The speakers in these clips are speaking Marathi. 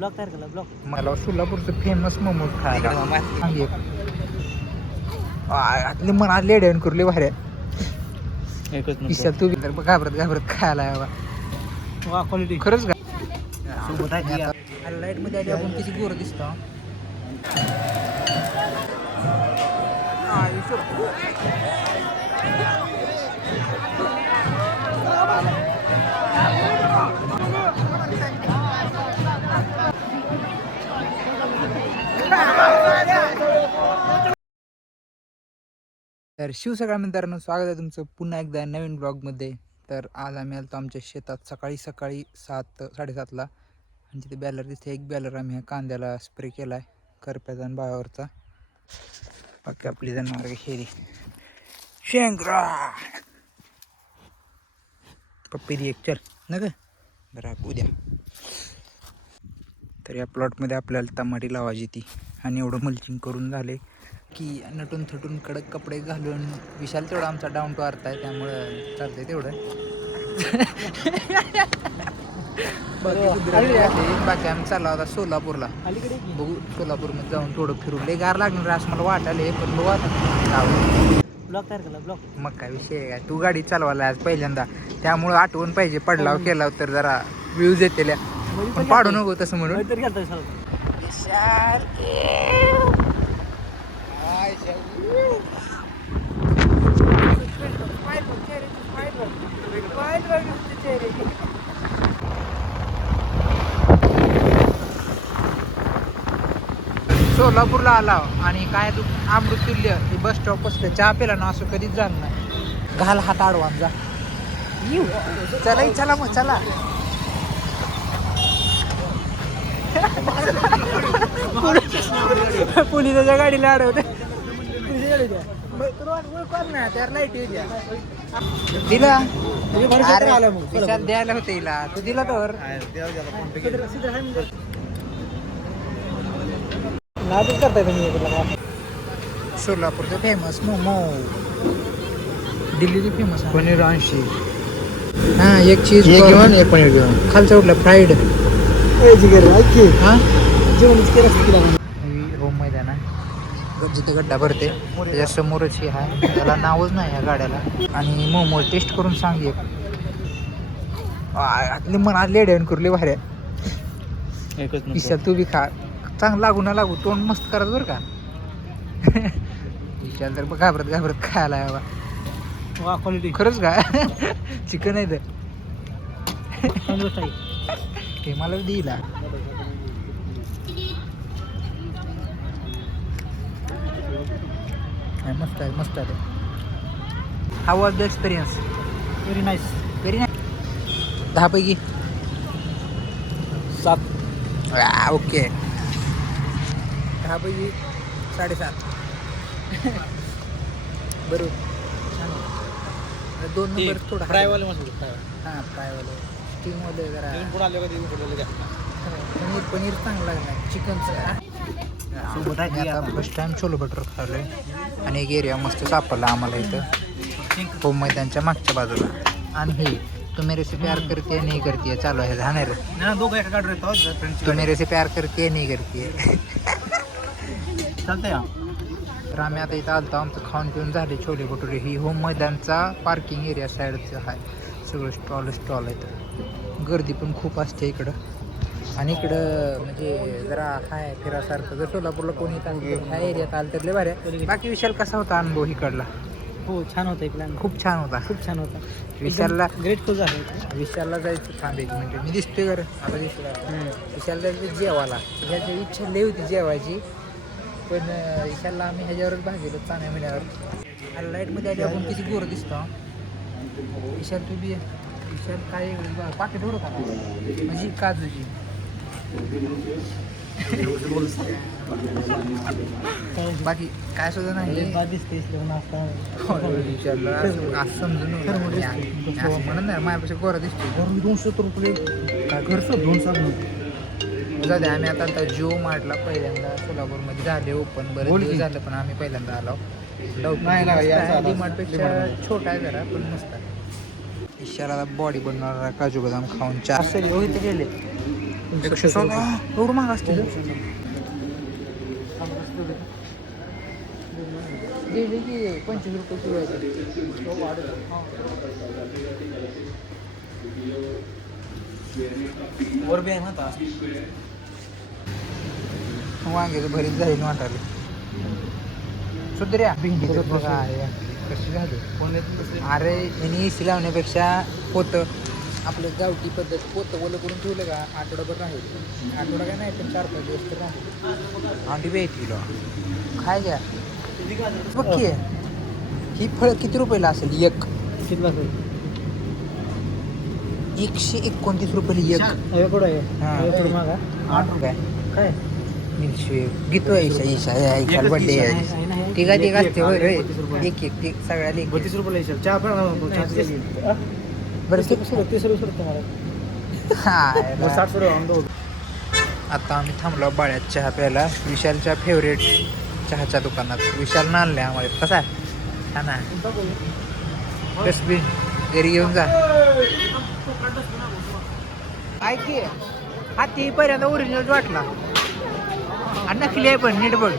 ब्लॉक तयार केला ब्लॉक. मला सोलापूरचं फेमस मोमोज खायला सांगे आतले मन आज लेड्यान करले भाऱ्या एकच किशा तू तर घाबरत घाबरत खायला यावा वा क्वालिटी खरंच का सोबत आहे. लाईट मध्ये आली आपण किती गोर दिसतो. तर सगळ्या मित्रांनो स्वागत आहे तुमचं पुन्हा एकदा नवीन ब्लॉगमध्ये. तर आज आम्ही आलो आमच्या शेतात सकाळी 7:30ला आणि तिथे बॅलर दिसते. एक बॅलर आम्ही ह्या कांद्याला स्प्रे केला आहे करप्याचा आणि बायावरचा. बाकी आपली जनावर हेरी शेंगरा पप्पी एक चल न ग बरं उद्या. तर या प्लॉटमध्ये आपल्याला टमाटी लावायची ती आणि एवढं मल्चिंग करून झाले की नटून थटून कडक कपडे घालून विशाल तेवढा आमचा डाऊन टू अर्थ आहे त्यामुळं चालतंय तेवढं. बाकी आम्ही चालला होता सोलापूरला. बघू सोलापूरमध्ये जाऊन थोडं फिरून लय गार लागणार रे असं मला वाटायला. पण बघू आता ब्लॉक तयार केला ब्लॉक. मग काय विषय आहे. तू गाडी चालवायला आज पहिल्यांदा त्यामुळं आठवण पाहिजे पडलाव केला तर जरा व्ह्यूज येतील. पण पाडू नको तसं म्हणून. सोलापूरला आला आणि काय तू अमृतुल्य बस स्टॉप बसलं चहा पेला ना असं कधीच झालं नाही. घाल हात आडवा जा चला चला मग चला. पुली त्याच्या गाडीला अडवते दिला विशाल द्यायला होते हिला तू दिला तर करताय तुम्ही. सोलापूरचं फेमस मोमो दिल्लीची फेमस पनीर 80. हा एक चीज घेऊन एक पनीर घेऊन खालचं उठलं फ्राईड होम मैदान आहे जिथे गड्डा भरते त्याच्या समोरच हे आहे. त्याला नावच नाही या गाड्याला. आणि मोमो टेस्ट करून सांग एक आतले मन आज लेड्यान करले भाऱ्या विशाल तू बी खा चांगलं लागू ना लागू तोंड मस्त करत बरं का. विशाल तर घाबरत घाबरत खायला यावा वा क्वालिटी खरंच का चिकन आहे तर हे मला दिला. मस्त आहे मस्त आहे. How was the experience? Very nice very nice. 10 पैकी 7. ओके 10 पैकी 7.5. बरोबर छान. 2 नंबर थोडा फ्रायवाले मस्त फ्राय. हां फ्रायवाले स्टीमवाले जरा पुढे आले का पनीर चांगलं लागणार चिकनचं. आता फर्स्ट टाइम छोले बटर खाल्लोय आणि एक एरिया मस्त सापडला आम्हाला इथं होम मैदानच्या मागच्या बाजूला. आणि हे तुम्ही रेसिपी प्यार करते नाही करते चालू आहे जाणार तुम्ही रेसिपी प्यार करते नाही करते चालतंय. तर आम्ही आता इथं आलतो आमचं खाऊन पिऊन झाले छोले भटुरे. ही होम मैदानचा पार्किंग एरिया साईडचं आहे. सगळं स्टॉल आहेत. गर्दी पण खूप असते इकडं. आणि इकडं म्हणजे जरा हाय फिरासारखं जर सोलापूरला कोणी ह्या एरियात आलं तर लय भारी. बाकी विशाल कसा होता अनुभव इकडला? हो छान होता प्लॅन. खूप छान होता खूप छान होता. विशालला ग्रेटफुल झालं. विशालला जायचं थांबायचं म्हणजे मी दिसतोय बरं आता दिसलं. विशालला जायचं जेवायला ह्याची इच्छा लई होती जेवायची पण विशालला आम्ही ह्याच्यावरच भागेलो चांगल्या महिन्यावर. लाईटमध्ये आली आपण किती गोरं दिसतो. विशाल तू बी विशाल काय पाकिट उडत आला म्हणजे काजूची बाकी काय सुद्धा नाही. असं समजून म्हणत नाही माझ्यापेक्षा गोरा दिसतो. 270 रुपये काय खर्च 200. जाऊ दे. आम्ही आता जिओ मार्टला पहिल्यांदा सोलापूरमध्ये झाले ओपन बरं दिवस झालं पण आम्ही पहिल्यांदा आलो. डीमार्टपेक्षा छोटा आहे जरा पण मस्त आहे. ईशाला बॉडी बनवणारा काजू बदाम खाऊन 4 गेले एवढं महाग असते गेले की 25 रुपये किलो आहे वर बी आहे म्हणता वांग्याचं भरीत जाईल वाटायला सुधऱ्या भेंडी कशी झाली अरे यांनी एसी लावण्यापेक्षा पोतं आपलं गावठी पद्धत पोतं ओलं करून ठेवलं का आठवडाभर राहील आठवडा काय नाही पण 4-5 दिवस तर राहील अंडी बी किलो खाय घ्या बघ की ही फळ किती रुपयाला असेल एक किती असेल 129 रुपये एक कुठं आहे मागा 8 रुपये काय गीतो ईशा ऐकायला बड्डे ठीक आहे असते होय रे एक ते सगळ्याला 32 रुपये येईल चहा पण बरं 30 रुपये तुम्हाला 60 रुपये आता आम्ही थांबलो बाळ्यात चहा प्यायला विशालच्या फेवरेट चहाच्या दुकानात विशालनं आणल्या आम्हाला कसा आहे छान आहे डस्टबिन घरी घेऊन जा ऐक हा ती पहिल्यांदा ओरिजिनल वाटला आणि नकली आहे पण नीट बघ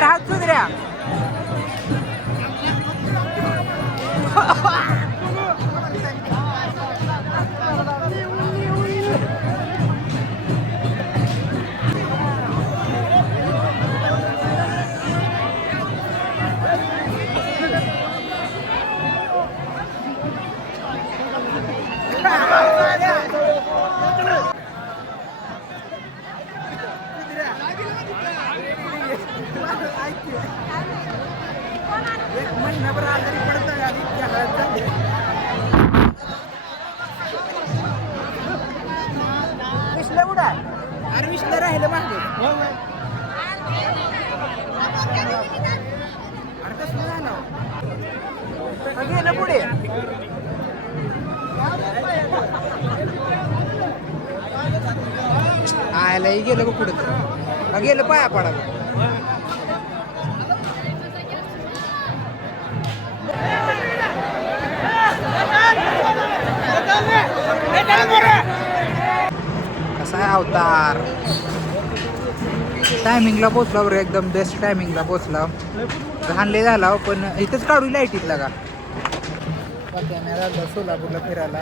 राहत सुधऱ्या महिनाभर आजारी पडत विसलं कुठं अरे विसलं राहिलं मागे अरे कसं झालं गेलं पुढे आयलाही गेलं का पुढे गेलं पाया पडायला कसा आहे अवतार टायमिंगला पोचला बरं एकदम बेस्ट टायमिंगला पोचला घाणले झाला पण इथंच काढू लाईटीतला का कॅमेरा सोलापूरला फिरायला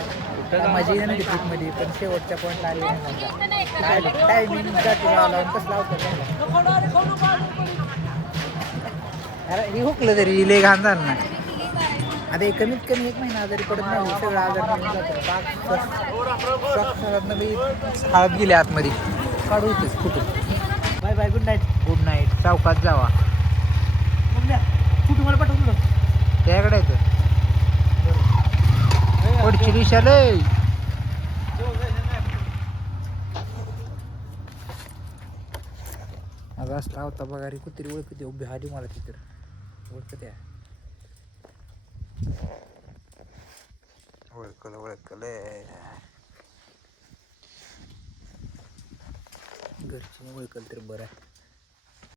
मजा येईल ना ट्रिपमध्ये पण शेवटच्या पॉईंटला आली टायमिंग लावून कसं लावतं अरे हे हुकलं तरी लय घाण झालं नाही आता कमीत कमी 1 महिना आजारी पडत नाही सगळं आजार मी हळद गेले आतमध्ये काढू इथेच कुठून बाय बाय गुड नाईट चौकात जावा कुठं मला पाठवलं त्याकडे येतं पुढची दिशा लय आज असला होता बघा रे कुत्री ओळखते उभी आली मला तिथं ओळखत्या ओळखलं घरची ओळखल तर बरं आहे.